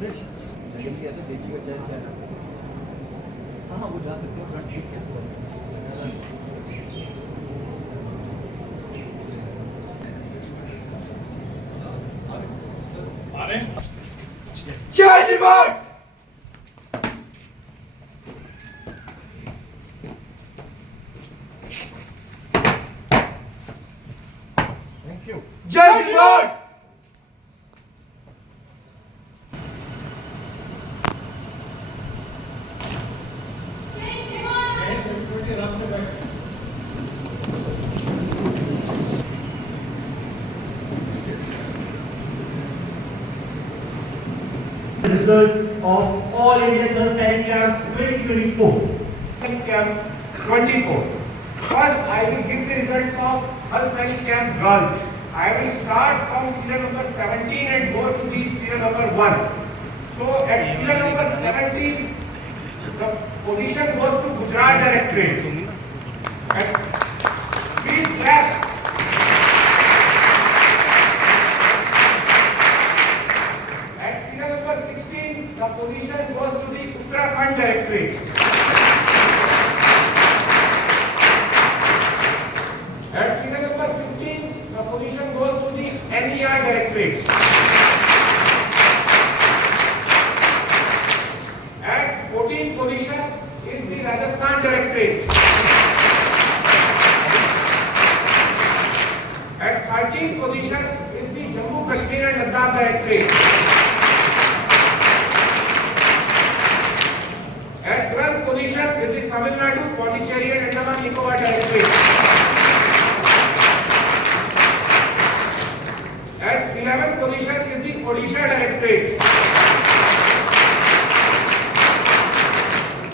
आदेश जल्दी ऐसे देखिएगा चाहे क्या कर सकते हाँ हाँ वो जा सकते हो फ्रंट पेज के अरे जय श्रीमान थैंक यू जय श्रीमान Results of All India Sainik Camp 2024. Camp 24. First, I will give the results of Sainik Camp girls. I will start from serial number 17 and go to the serial number 1. So, at serial number 17, the position goes to Gujarat Directorate. Please clap. At serial number 16, the position goes to the Uttarakhand Directorate. At serial number 15, the position goes to the NER Directorate. At 14th position is the Rajasthan Directorate. At 13th position is the Jammu Kashmir and Ladakh Directorate. At 12th position is the Tamil Nadu, Pondicherry and Andaman Nicobar Directorate. At 11th position is the Odisha Directorate.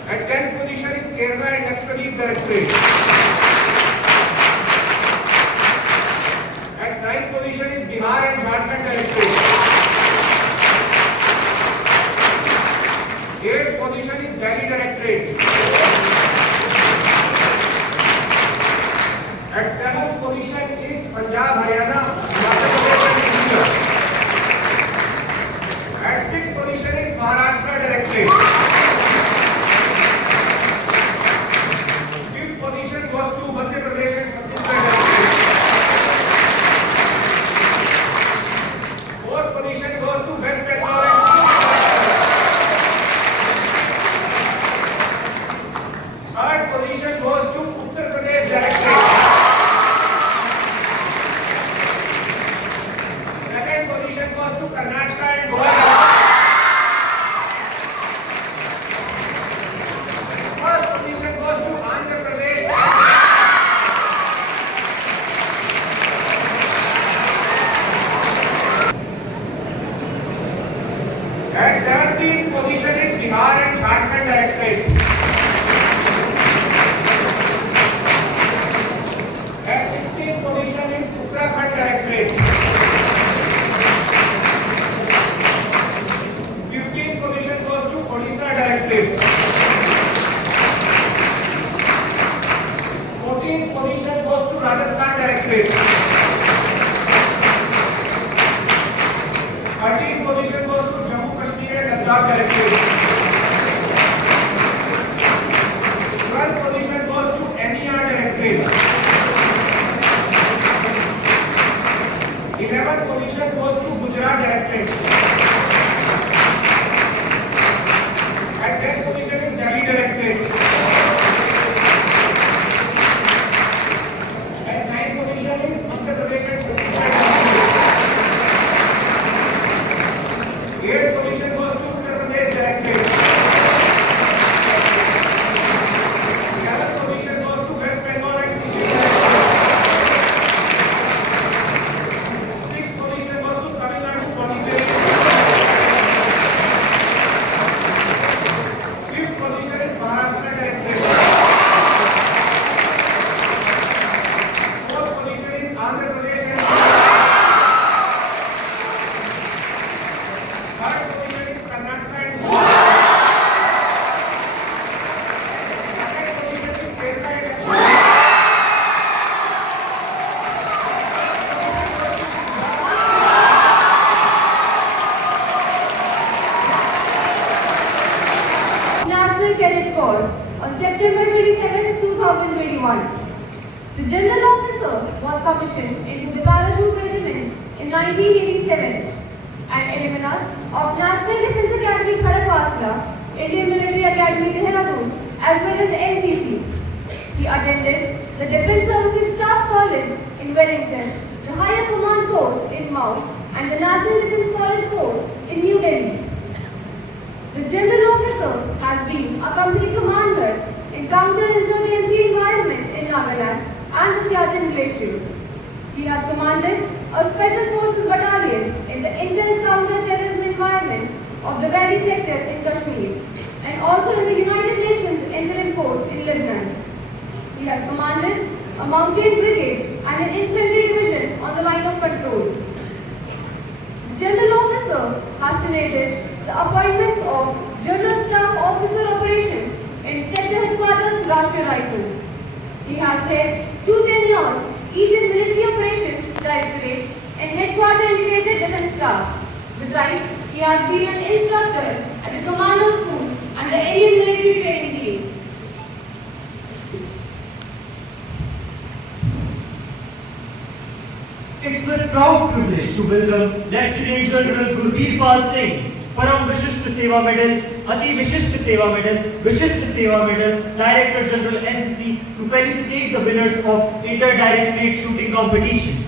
At 10th position is Kerala and Lakshadweep Directorate. At 9th position is Bihar and Jharkhand Directorate. 8th position is Delhi Directorate. At 7th position is Punjab, Haryana, Himachal Pradesh and India. At 6th position is Maharashtra Directorate. 5th position goes to Madhya Pradesh and Chhattisgarh Directorate. 4th position goes to West Bengal and third position goes to Uttar Pradesh Directorate. Second position goes to Karnataka and Goa. First position goes to Andhra Pradesh. At 17th position is Bihar and Jharkhand Directorate. At 16th position is Uttarakhand Directorate. 15th position goes to Odisha Directorate. 14th position goes to Rajasthan Directorate. 13th position goes to Jammu Kashmir and Ladakh Directorate. 12th position goes to NER Directorate. 11th position goes to Gujarat Directorate. At 10th position is Delhi Directorate. At 9th position is Madhya Pradesh and Chhattisgarh Directorate. 8th position goes to Uttar Pradesh Directorate. 11th position goes to West Bengal and Sikkim Directorate. 6th position goes to Tamil Nadu, Pondicherry. 1941. The general officer was commissioned into the parachute regiment in 1987 and alumnus of National Defence Academy Khadatwasla, Indian Military Academy Dehradun, as well as NCC. He attended the Defence Services Staff College in Wellington, the Higher Command Course in Mount, and the National Defence College Course in New Delhi. The general officer has been a company commander in counterinsurgency environment in Nagaland and the Siachen Glacier. He has commanded a special forces battalion in the intense counter-terrorism environment of the Wadi sector in Kashmir and also in the United Nations Interim Force in Lebanon. He has commanded a mountain brigade and an infantry division on the line of control. The general officer has stated the appointments of General Staff Officer Operations in Sector Headquarters Rashtriya Rifles. He has held 2 tenures, each in Military Operations Directorate and Headquarter Integrated Defence Staff. Besides, he has been an instructor at the Commando School and the Indian Military Training Team. It's with proud privilege to welcome Lieutenant General Gurveer Pal Singh, Param Vishisht Seva Medal, Ati Vishisht Seva Medal, Vishisht Seva Medal, Director General NCC, to felicitate the winners of Inter-Directorate Shooting Competition.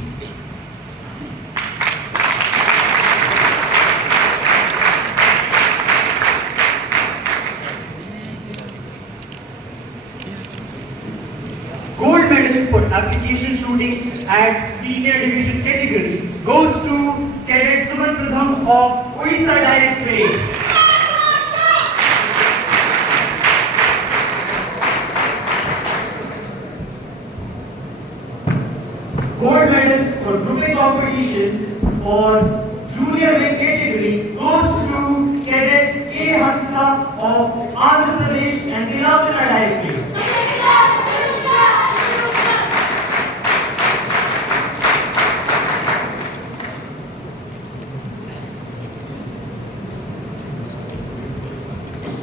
Gold medal for application shooting at senior division category goes to Cadet Suman Pratham of Odisha Directorate. Gold medal for grouping competition for junior weight category goes to Cadet A. Hasna of Andhra Pradesh and Telangana Directorate.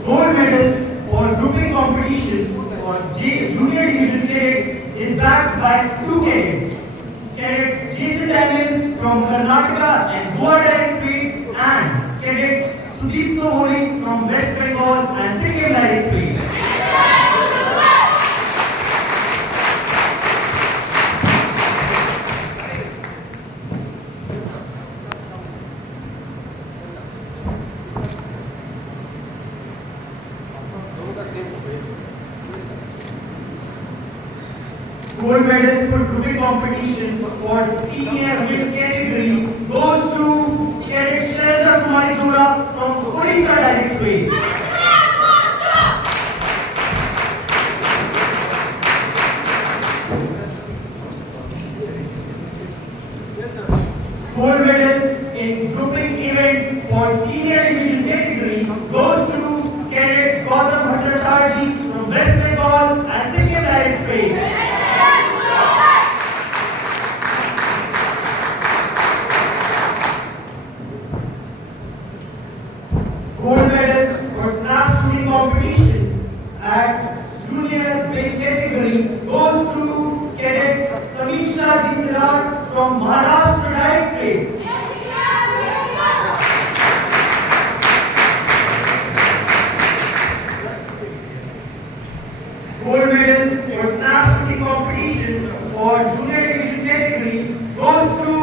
Gold medal for grouping competition for junior division cadet is backed by 2 cadets. Cadet Jason Daniel from Karnataka and Goa Directorate and Cadet Sujit Koholi from West Bengal and Sikkim Directorate. Gold medal for grouping competition for senior male category goes to Cadet Shailja Kumari Dora from Odisha Directorate. Gold medal in grouping event for senior division category goes to Cadet Gautam Bhattacharjee from West Bengal and Sikkim Directorate. Gold medal for snap shooting competition at junior weight category goes to Cadet Samiksha Jisirar from Maharashtra Directorate. Gold medal for snap shooting competition for junior division category goes to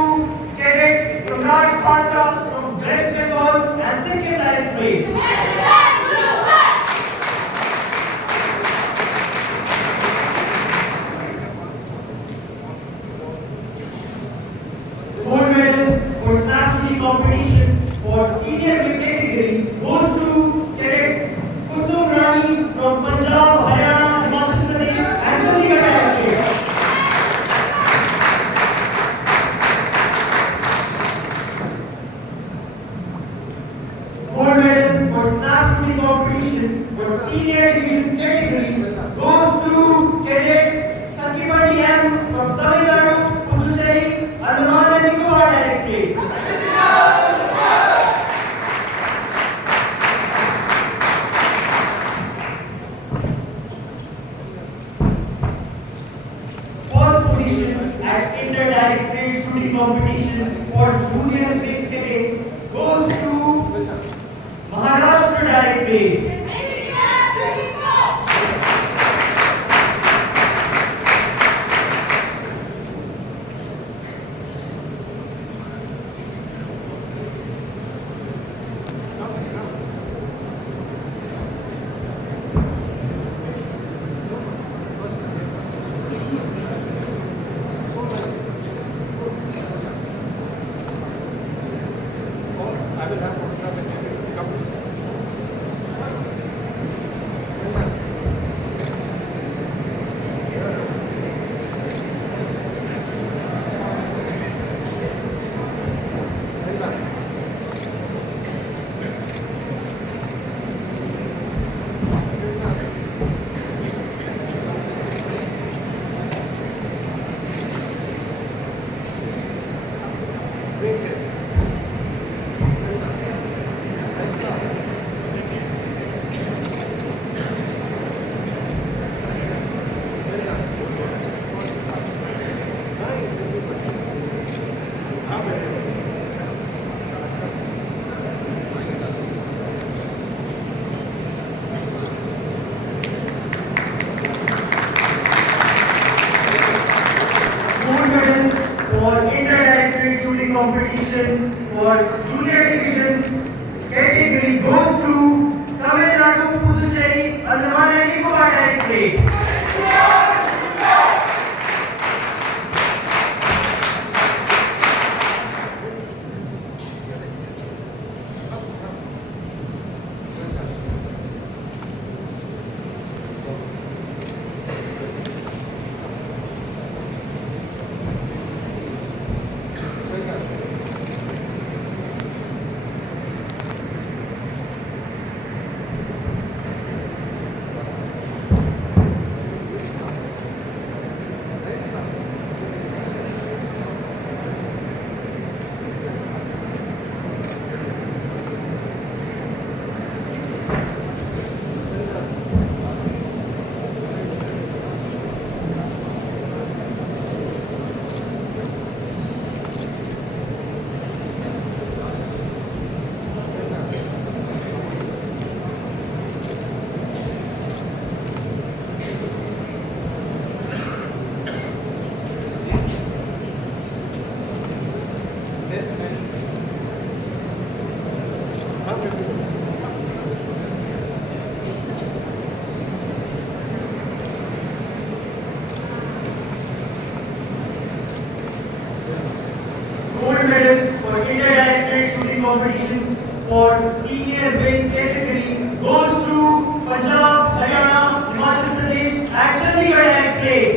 Cadet Samrat Patra from West Bengal and Sikkim Directorate. Gold medal for snap shooting competition for senior weight category goes to Cadet Kusum Rani from Punjab, Haryana, Himachal Pradesh and Chandigarh Directorate. Gold medal for snap shooting competition for senior division category goes to Cadet Sakipati M from Tamil Nadu, Puducherry, Andaman and Nicobar Directorate. shooting competition for junior big cadet goes to Maharashtra Directorate. I will have photograph and every couple of Gold medal for inter-directorate shooting competition for junior division category goes to Tamil Nadu, Puducherry, Andaman and Nicobar Directorate. Gold medal for inter-directorate shooting competition for senior wing category goes to Punjab, Haryana, Himachal Pradesh and Chandigarh Directorate.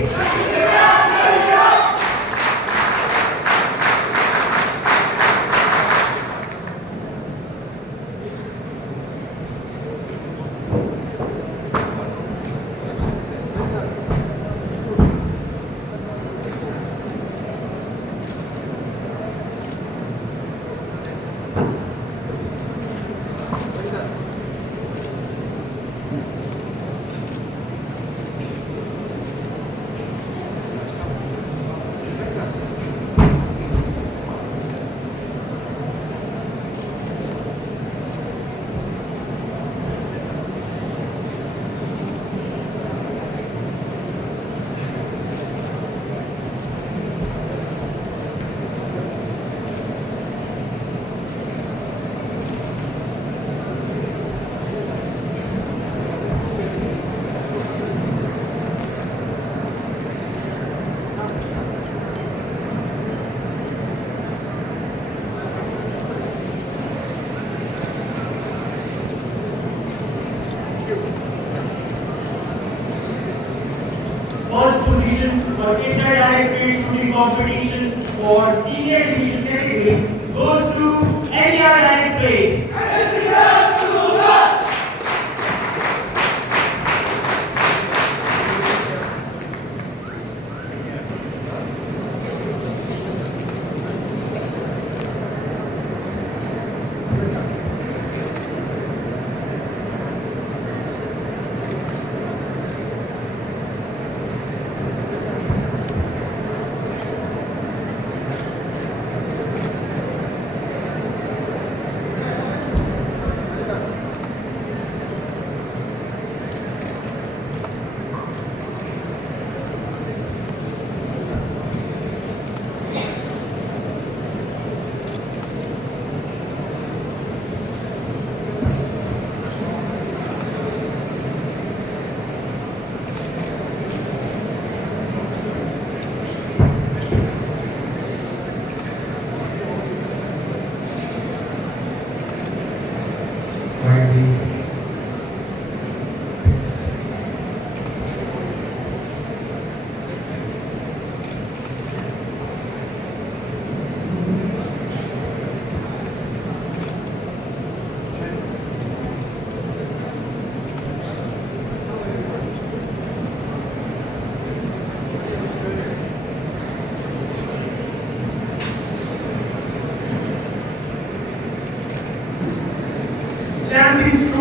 First position for inter-directorate shooting competition for senior division category goes to NER Directorate.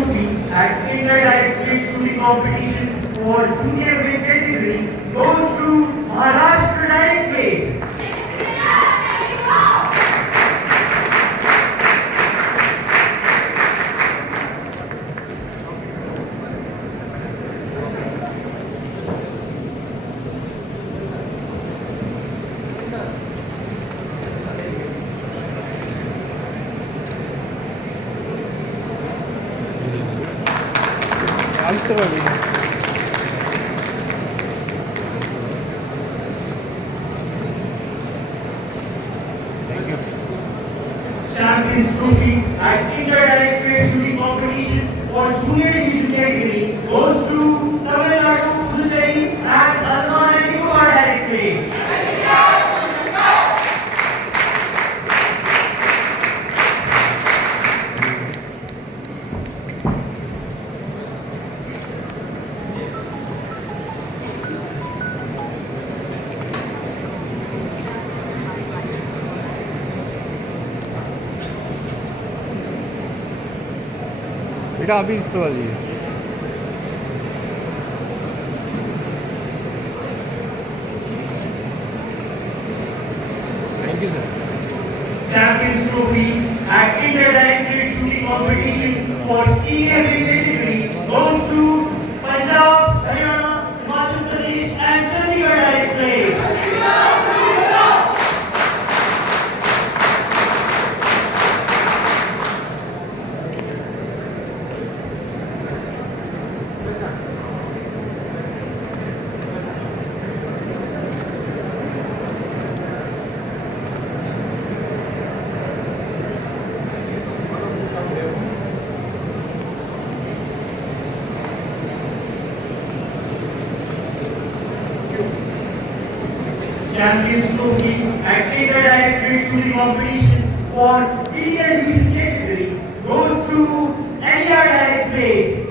Trophy at Inter-Directorate Shooting Competition for Junior Weight category goes to Maharashtra Directorate. Champions Trophy at Inter-Directorate Shooting Competition for Junior Division category goes to Tamil Nadu, Puducherry and Andaman and Nicobar Directorate. बेटा अभी इस वाली है thank you sir Champions Trophy at Inter-Directorate Shooting Competition for Senior Weight category goes to Punjab, Haryana, Himachal Pradesh and Chandigarh Directorate. Champions Trophy at Inter-Directorate Shooting Competition for Senior Division category goes to NER Directorate.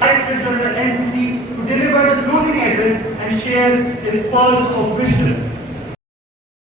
Director General NCC to deliver the closing address and share his pearls of wisdom.